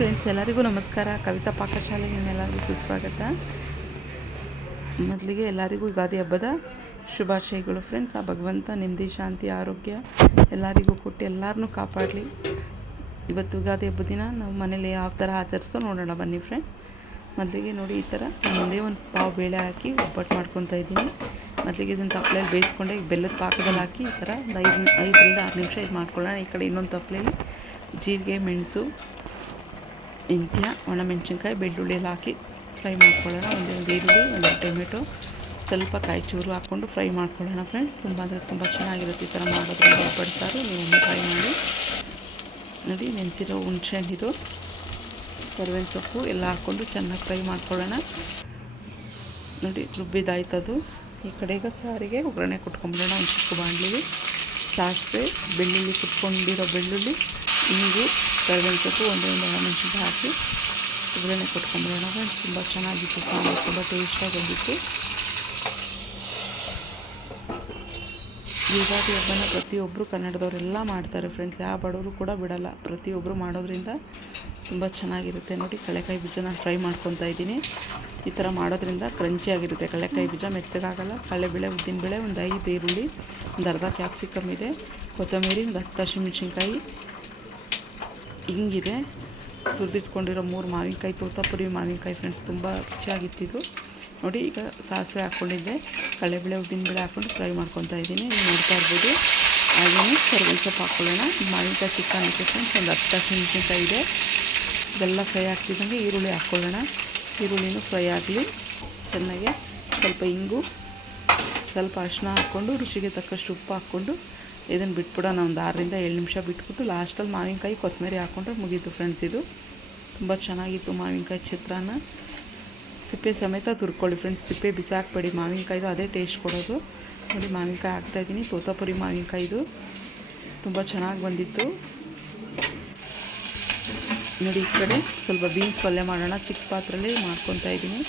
Friends, ಎಲ್ಲರಿಗೂ ನಮಸ್ಕಾರ. ಕವಿತಾ ಪಾಕಶಾಲೆಗೆ ನಿಮ್ಮೆಲ್ಲರಿಗೂ ಸುಸ್ವಾಗತ. ಮೊದಲಿಗೆ ಎಲ್ಲರಿಗೂ ಯುಗಾದಿ ಹಬ್ಬದ ಶುಭಾಶಯಗಳು ಫ್ರೆಂಡ್ಸ್. ಆ ಭಗವಂತ ನೆಮ್ಮದಿ, ಶಾಂತಿ, ಆರೋಗ್ಯ ಎಲ್ಲರಿಗೂ ಕೊಟ್ಟು ಎಲ್ಲರನ್ನೂ ಕಾಪಾಡಲಿ. ಇವತ್ತು ಯುಗಾದಿ ಹಬ್ಬದ ದಿನ ನಾವು ಮನೇಲಿ ಯಾವ ಥರ ಆಚರಿಸ್ತೋ ನೋಡೋಣ ಬನ್ನಿ ಫ್ರೆಂಡ್. ಮೊದಲಿಗೆ ನೋಡಿ, ಈ ಥರ ಮುಂದೆ ಒಂದು ಪಾವು ಬೇಳೆ ಹಾಕಿ ಒಬ್ಬಟ್ಟು ಮಾಡ್ಕೊತಾ ಇದ್ದೀನಿ. ಮೊದಲಿಗೆ ಇದನ್ನು ತಪ್ಪಲೆಯಲ್ಲಿ ಬೇಯಿಸ್ಕೊಂಡೆ ಬೆಲ್ಲದ ಪಾಕದಲ್ಲಿ ಹಾಕಿ ಈ ಥರ ಒಂದು 5ರಿಂದ 6 ನಿಮಿಷ ಇದು ಮಾಡ್ಕೊಳ್ಳೋಣ. ಈ ಕಡೆ ಇನ್ನೊಂದು ತಪ್ಪಲೆಯಲ್ಲಿ ಜೀರಿಗೆ, ಮೆಣಸು, ಮೆಂತ್ಯ, ಒಣಮೆಣಸಿನ್ಕಾಯಿ, ಬೆಳ್ಳುಳ್ಳಿ ಎಲ್ಲ ಹಾಕಿ ಫ್ರೈ ಮಾಡ್ಕೊಳ್ಳೋಣ. ಒಂದು ಈರುಳ್ಳಿ, ಒಂದು ಟೊಮೆಟೊ, ಸ್ವಲ್ಪ ಕಾಯಿ ಚೂರು ಹಾಕ್ಕೊಂಡು ಫ್ರೈ ಮಾಡ್ಕೊಳ್ಳೋಣ ಫ್ರೆಂಡ್ಸ್. ತುಂಬ ಅಂದರೆ ತುಂಬ ಚೆನ್ನಾಗಿರುತ್ತೆ ಈ ಥರ ಮಾಡೋದ್ರಿಂದ. ಒಬ್ಬಟ್ಟು ಸಾರು ನೀವು ಫ್ರೈ ಮಾಡಿ ನೋಡಿ. ನೆನೆಸಿರೋ ಹುಣಸೆ ಹಣ್ಣಿದು, ಕರಿಬೇವಿನ ಸೊಪ್ಪು ಎಲ್ಲ ಹಾಕ್ಕೊಂಡು ಚೆನ್ನಾಗಿ ಫ್ರೈ ಮಾಡ್ಕೊಳ್ಳೋಣ. ನೋಡಿ, ರುಬ್ಬಿದಾಯ್ತದು. ಈ ಕಡೆಗೆ ಸಾರಿಗೆ ಒಗ್ಗರಣೆ ಕೊಟ್ಕೊಂಬಿಡೋಣ. ಒಂದು ಚಿಕ್ಕ ಬಾಣಲಿಗೆ ಸಾಸಿವೆ, ಬೆಳ್ಳುಳ್ಳಿ, ಕುಟ್ಕೊಂಡಿರೋ ಬೆಳ್ಳುಳ್ಳಿ, ಇಂಗು, ಕರಿಬೇವಿನ ಸೊಪ್ಪು, ಒಂದು ಒಣಮೆಣಸಿನ್ಕಾಯಿ ಹಾಕಿ ಒಗ್ಗರಣೆ ಕೊಟ್ಕೊಂಬಿಡೋಣ ಫ್ರೆಂಡ್ಸ್. ತುಂಬ ಚೆನ್ನಾಗಿತ್ತು, ಸಾಂಬಾರು ತುಂಬ ಟೇಸ್ಟಾಗಿ ಬಂದಿತ್ತು. ಯುಗಾದಿ ಹಬ್ಬನ ಪ್ರತಿಯೊಬ್ಬರು ಕನ್ನಡದವರೆಲ್ಲ ಮಾಡ್ತಾರೆ ಫ್ರೆಂಡ್ಸ್. ಯಾವ ಬಡವರು ಕೂಡ ಬಿಡಲ್ಲ. ಪ್ರತಿಯೊಬ್ಬರು ಮಾಡೋದ್ರಿಂದ ತುಂಬ ಚೆನ್ನಾಗಿರುತ್ತೆ. ನೋಡಿ, ಕಡಲೆಕಾಯಿ ಬೀಜ ನಾನು ಫ್ರೈ ಮಾಡ್ಕೊತಾ ಇದ್ದೀನಿ. ಈ ಥರ ಮಾಡೋದ್ರಿಂದ ಕ್ರಂಚಿಯಾಗಿರುತ್ತೆ. ಕಡಲೆಕಾಯಿ ಬೀಜ ಮೆತ್ತಗಾಗಲ್ಲ. ಕಡಲೆಬೇಳೆ, ಉದ್ದಿನಬೇಳೆ, ಒಂದು 5 ಈರುಳ್ಳಿ, ಒಂದು ಅರ್ಧ ಕ್ಯಾಪ್ಸಿಕಮ್ ಇದೆ, ಕೊತ್ತಂಬರಿ, ಒಂದು 10 ಹಸಿಮೆಣಸಿನ್ಕಾಯಿ, ಹಿಂಗಿದೆ, ತುರಿದಿಟ್ಕೊಂಡಿರೋ 3 ಮಾವಿನಕಾಯಿ, ತೋತಾಪುರಿ ಮಾವಿನಕಾಯಿ ಫ್ರೆಂಡ್ಸ್. ತುಂಬ ರುಚಿಯಾಗಿತ್ತಿದ್ದು. ನೋಡಿ, ಈಗ ಸಾಸಿವೆ ಹಾಕ್ಕೊಂಡಿದ್ದೆ, ಕಡಲೆಬೇಳೆ, ಉದ್ದಿನಬೇಳೆ ಹಾಕ್ಕೊಂಡು ಫ್ರೈ ಮಾಡ್ಕೊತಾ ಇದ್ದೀನಿ. ನೀವು ನೋಡ್ತಾ ಇರ್ಬೋದು. ಹಾಗೆಯೇ ಕರಿಬೇವಿನ ಸೊಪ್ಪು ಹಾಕ್ಕೊಳ್ಳೋಣ. ಮಾವಿನಕಾಯಿ ಚಿಕ್ಕನಕ್ಕೆ ಫ್ರೆಂಡ್ಸ್, ಒಂದು 10 ಹಸಿಮೆಣಸಿನ್ಕಾಯಿ ಇದೆ. ಇದೆಲ್ಲ ಫ್ರೈ ಆಗ್ತಿದ್ದಂಗೆ ಈರುಳ್ಳಿ ಹಾಕ್ಕೊಳ್ಳೋಣ. ಈರುಳ್ಳಿನೂ ಫ್ರೈ ಆಗಲಿ ಚೆನ್ನಾಗಿ. ಸ್ವಲ್ಪ ಇಂಗು, ಸ್ವಲ್ಪ ಅರಿಶಿನ ಹಾಕ್ಕೊಂಡು ರುಚಿಗೆ ತಕ್ಕಷ್ಟು ಉಪ್ಪು ಹಾಕ್ಕೊಂಡು ಇದನ್ನು ಬಿಟ್ಬಿಡೋಣ. ಒಂದು 6ರಿಂದ 7 ನಿಮಿಷ ಬಿಟ್ಬಿಟ್ಟು ಲಾಸ್ಟಲ್ಲಿ ಮಾವಿನಕಾಯಿ, ಕೊತ್ತಂಬರಿ ಹಾಕ್ಕೊಂಡ್ರೆ ಮುಗೀತು ಫ್ರೆಂಡ್ಸ್. ಇದು ತುಂಬ ಚೆನ್ನಾಗಿತ್ತು ಮಾವಿನಕಾಯಿ ಚಿತ್ರಾನ್ನ. ಸಿಪ್ಪೆ ಸಮೇತ ತುರ್ಕೊಳ್ಳಿ ಫ್ರೆಂಡ್ಸ್. ಸಿಪ್ಪೆ ಬಿಸಿ ಹಾಕ್ಬೇಡಿ. ಮಾವಿನಕಾಯಿದು ಅದೇ ಟೇಸ್ಟ್ ಕೊಡೋದು. ನೋಡಿ, ಮಾವಿನಕಾಯಿ ಹಾಕ್ತಾಯಿದ್ದೀನಿ. ತೋತಾಪುರಿ ಮಾವಿನಕಾಯಿದು ತುಂಬ ಚೆನ್ನಾಗಿ ಬಂದಿತ್ತು. ನೋಡಿ, ಈ ಕಡೆ ಸ್ವಲ್ಪ ಬೀನ್ಸ್ ಪಲ್ಯ ಮಾಡೋಣ. ಚಿಕ್ಕ ಪಾತ್ರೆಯಲ್ಲಿ ಮಾಡ್ಕೊತಾ ಇದ್ದೀನಿ.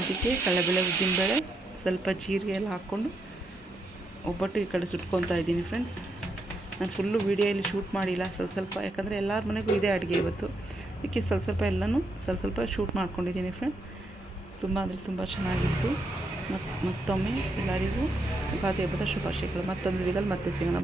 ಅದಕ್ಕೆ ಕಡಲೆಬೇಳೆ, ಉದ್ದಿನಬೇಳೆ, ಸ್ವಲ್ಪ ಜೀರಿಗೆ ಎಲ್ಲ ಹಾಕ್ಕೊಂಡು ಒಬ್ಬಟ್ಟು ಈ ಕಡೆ ಸುಟ್ಕೊತಾ ಇದ್ದೀನಿ ಫ್ರೆಂಡ್ಸ್. ನಾನು ಫುಲ್ಲು ವೀಡಿಯೋಯಲ್ಲಿ ಶೂಟ್ ಮಾಡಿಲ್ಲ, ಸ್ವಲ್ಪ ಯಾಕಂದರೆ ಎಲ್ಲರ ಮನೆಗೂ ಇದೇ ಅಡುಗೆ ಇವತ್ತು. ಅದಕ್ಕೆ ಸ್ವಲ್ಪ ಎಲ್ಲನೂ ಸ್ವಲ್ಪ ಶೂಟ್ ಮಾಡ್ಕೊಂಡಿದ್ದೀನಿ ಫ್ರೆಂಡ್. ತುಂಬ ಅಂದರೆ ತುಂಬ ಚೆನ್ನಾಗಿತ್ತು. ಮತ್ತೊಮ್ಮೆ ಎಲ್ಲರಿಗೂ ಯುಗಾದಿ ಹಬ್ಬದ ಶುಭಾಶಯಗಳು. ಮತ್ತೊಂದು ವಿಡಿಯೋದಲ್ಲಿ ಮತ್ತೆ ಸಿಗೋಣ.